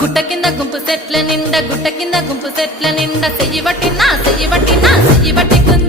గుట్ట కింద గుంపు సెట్ల నిండా గుట్ట కింద గుంపు సెట్ల నిండా సెయ్యి పట్టినా సెయ్యి పట్టినా సెయ్యి పట్టి